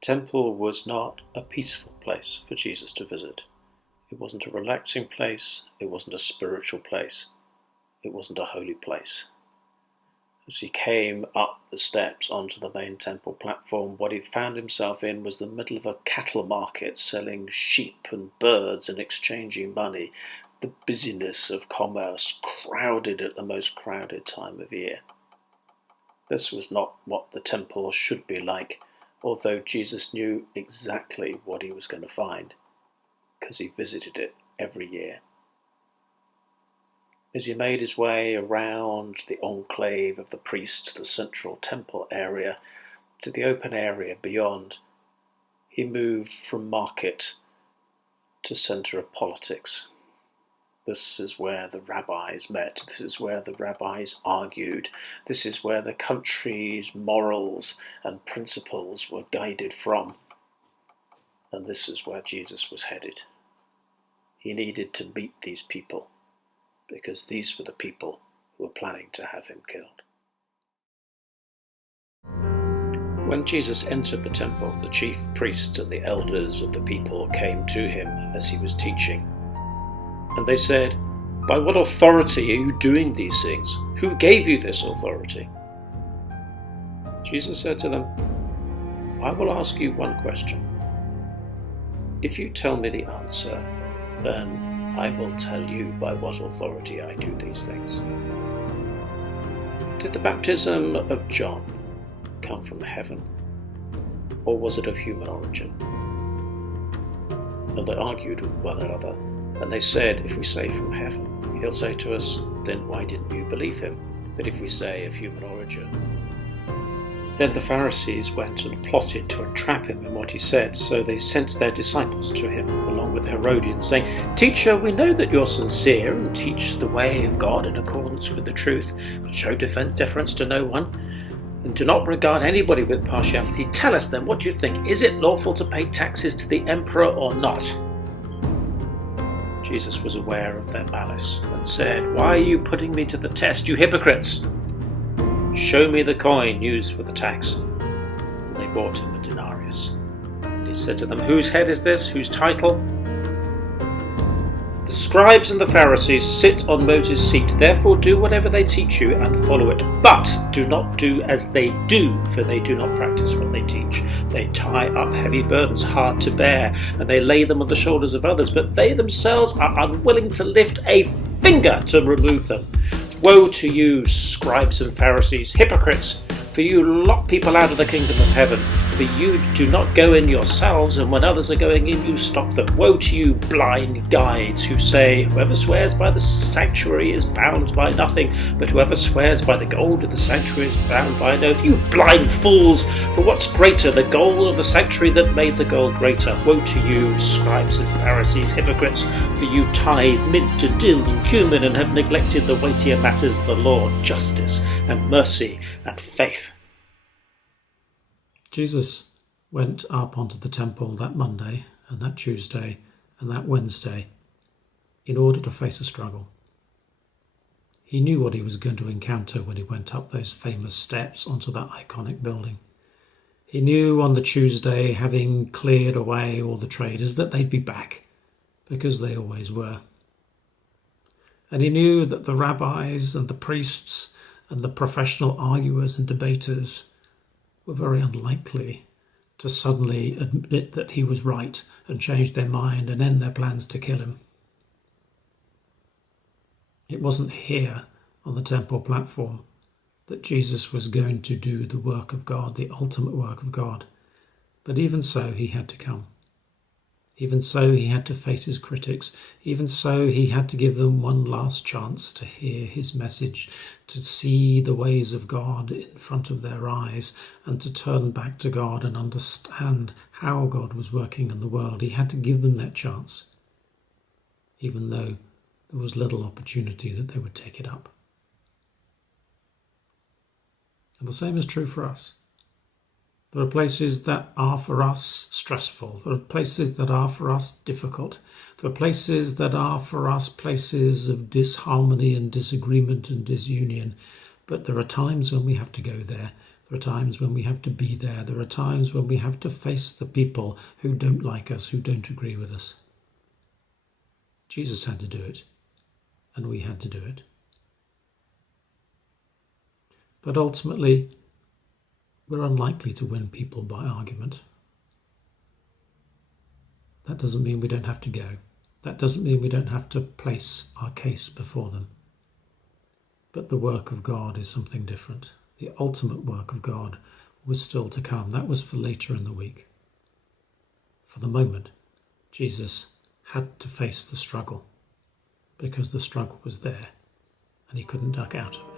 temple was not a peaceful place for Jesus to visit. It wasn't a relaxing place. It wasn't a spiritual place. It wasn't a holy place. As he came up the steps onto the main temple platform, what he found himself in was the middle of a cattle market, selling sheep and birds and exchanging money. The busyness of commerce, crowded at the most crowded time of year. This was not what the temple should be like, although Jesus knew exactly what he was going to find, because he visited it every year. As he made his way around the enclave of the priests, the central temple area, to the open area beyond, he moved from market to centre of politics. This is where the rabbis met. This is where the rabbis argued. This is where the country's morals and principles were guided from. And this is where Jesus was headed. He needed to meet these people, because these were the people who were planning to have him killed. When Jesus entered the temple, the chief priests and the elders of the people came to him as he was teaching. And they said, "By what authority are you doing these things? Who gave you this authority?" Jesus said to them, "I will ask you one question. If you tell me the answer, then I will tell you by what authority I do these things. Did the baptism of John come from heaven, or was it of human origin?" And they argued with one another, and they said, "If we say from heaven, he'll say to us, 'Then why didn't you believe him?' But if we say of human origin..." Then the Pharisees went and plotted to entrap him in what he said, so they sent their disciples to him, along with the Herodians, saying, "Teacher, we know that you're sincere and teach the way of God in accordance with the truth, but show deference to no one, and do not regard anybody with partiality. Tell us then, what do you think? Is it lawful to pay taxes to the emperor or not?" Jesus was aware of their malice and said, "Why are you putting me to the test, you hypocrites? Show me the coin used for the tax." And they brought him a denarius. And he said to them, "Whose head is this? Whose title?" "The scribes and the Pharisees sit on Moses' seat. Therefore do whatever they teach you and follow it. But do not do as they do, for they do not practice what they teach. They tie up heavy burdens hard to bear, and they lay them on the shoulders of others, but they themselves are unwilling to lift a finger to remove them. Woe to you, scribes and Pharisees, hypocrites! For you lock people out of the kingdom of heaven. For you do not go in yourselves, and when others are going in, you stop them. Woe to you, blind guides, who say, 'Whoever swears by the sanctuary is bound by nothing, but whoever swears by the gold of the sanctuary is bound by an oath.' You blind fools! For what's greater, the gold or the sanctuary that made the gold greater? Woe to you, scribes and Pharisees, hypocrites! For you tithe mint and dill and cumin, and have neglected the weightier matters of the law, justice and mercy and faith." Jesus went up onto the temple that Monday and that Tuesday and that Wednesday in order to face a struggle. He knew what he was going to encounter when he went up those famous steps onto that iconic building. He knew on the Tuesday, having cleared away all the traders, that they'd be back, because they always were. And he knew that the rabbis and the priests and the professional arguers and debaters were very unlikely to suddenly admit that he was right and change their mind and end their plans to kill him. It wasn't here on the temple platform that Jesus was going to do the work of God, the ultimate work of God. But even so, he had to come. Even so, he had to face his critics. Even so, he had to give them one last chance to hear his message, to see the ways of God in front of their eyes, and to turn back to God and understand how God was working in the world. He had to give them that chance, even though there was little opportunity that they would take it up. And the same is true for us. There are places that are for us stressful. There are places that are for us difficult. There are places that are for us places of disharmony and disagreement and disunion. But there are times when we have to go there. There are times when we have to be there. There are times when we have to face the people who don't like us, who don't agree with us. Jesus had to do it, and we had to do it. But ultimately, we're unlikely to win people by argument. That doesn't mean we don't have to go. That doesn't mean we don't have to place our case before them. But the work of God is something different. The ultimate work of God was still to come. That was for later in the week. For the moment, Jesus had to face the struggle because the struggle was there and he couldn't duck out of it.